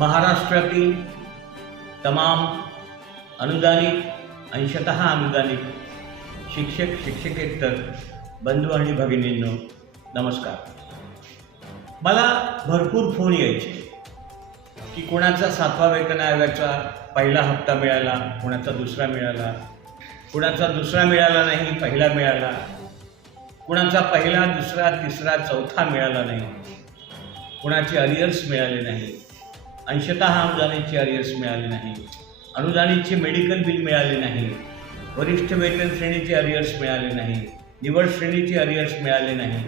महाराष्ट्रातील तमाम अनुदानित अंशतः अनुदानित शिक्षक शिक्षकेतर बंधू आणि भगिनींनो नमस्कार. मला भरपूर फोन यायचे की कोणाचा सातवा वेतन आयोगाचा पहिला हप्ता मिळाला कोणाचा दुसरा मिळाला कुणाचा दुसरा मिळाला नाही पहिला मिळाला कुणाचा पहिला दुसरा तिसरा चौथा मिळाला नाही कुणाचे अरियर्स मिळाले नाही. अंशतः अनुदानितचे अरियर्स मिळाले नाही. अनुदानितचे मेडिकल बिल मिळाले नाही. वरिष्ठ वेतन श्रेणीचे अरियर्स मिळाले नाही. निवड श्रेणीचे अरियर्स मिळाले नाही.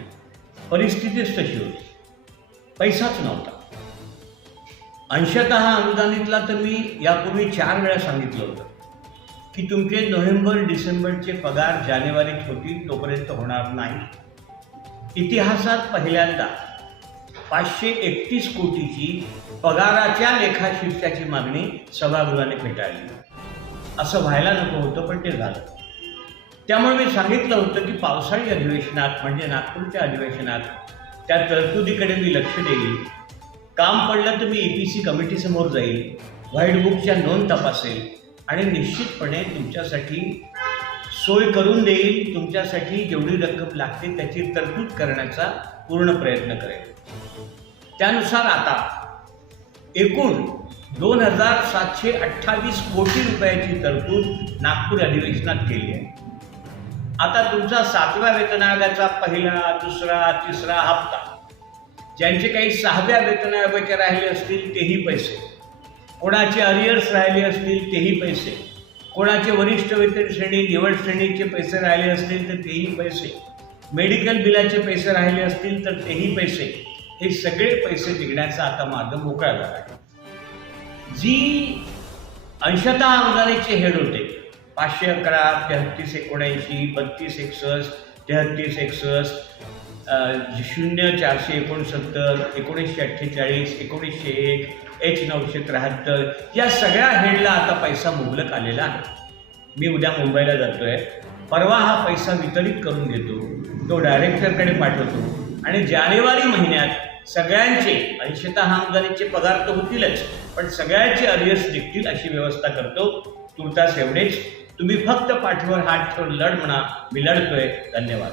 परिस्थितीच तशी होती. पैसाच नव्हता. अंशतः अनुदानितला तर मी यापूर्वी चार वेळा सांगितलं होतं की तुमचे नोव्हेंबर डिसेंबरचे पगार जानेवारीत होतील तोपर्यंत होणार नाही. इतिहासात पहिल्यांदा पाचशे एकतीस कोटीची पगाराच्या लेखाशीर्षाची मागणी सभागृहाने फेटाळली. असं व्हायला नको होतं पण ते झालं. त्यामुळे मी सांगितलं होतं की पावसाळी अधिवेशनात म्हणजे नागपूरच्या अधिवेशनात त्या तरतुदीकडे मी लक्ष देईल. काम पडलं तर मी ए पी सी कमिटीसमोर जाईल. व्हाईट बुकच्या नोंद तपासेल. आणि निश्चितपणे तुमच्यासाठी सोय करून देईल तुमच्यासाठी जेवढी रक्कम लागते त्याची तरतूद करण्याचा पूर्ण प्रयत्न करेल. त्यानुसार आता एकूण दोन हजार सातशे अठ्ठावीस कोटी रुपयाची तरतूद नागपूर अधिवेशनात केली आहे. आता तुमचा सातव्या वेतन आयोगाचा पहिला दुसरा तिसरा हप्ता ज्यांचे काही सहाव्या वेतन आयोगाचे राहिले असतील तेही पैसे. कोणाचे अरियर्स राहिले असतील तेही पैसे. कोणाचे वरिष्ठ वेतन श्रेणी निवड श्रेणीचे पैसे राहिले असतील तर तेही पैसे. मेडिकल बिलाचे पैसे राहिले असतील तर तेही पैसे. हे सगळे पैसे निघण्याचा आता मार्ग मोकळा झाला आहे. जी अंशतः आमदारीचे हेड होते पाचशे अकरा तेहत्तीस एकोणऐंशी बत्तीस एकसष्ट तेहत्तीस एकसष्ट शून्य चारशे एकोणसत्तर एकोणीसशे अठ्ठेचाळीस एकोणीसशे एक एच नऊशे त्र्याहत्तर या सगळ्या हेडला आता पैसा मुबलक आलेला आहे. मी उद्या मुंबईला जातो आहे परवा हा पैसा वितरित करून देतो. तो डायरेक्टरकडे पाठवतो. आणि जानेवारी महिन्यात सगळ्यांचे अंशतः आमदारीचे पगार तर होतीलच पण सगळ्यांचे अरियर्स निघतील अशी व्यवस्था करतो. तुर्तास एवढेच. तुम्ही फक्त पाठीवर हात ठेवून लढ म्हणा. मी लढतोय. धन्यवाद.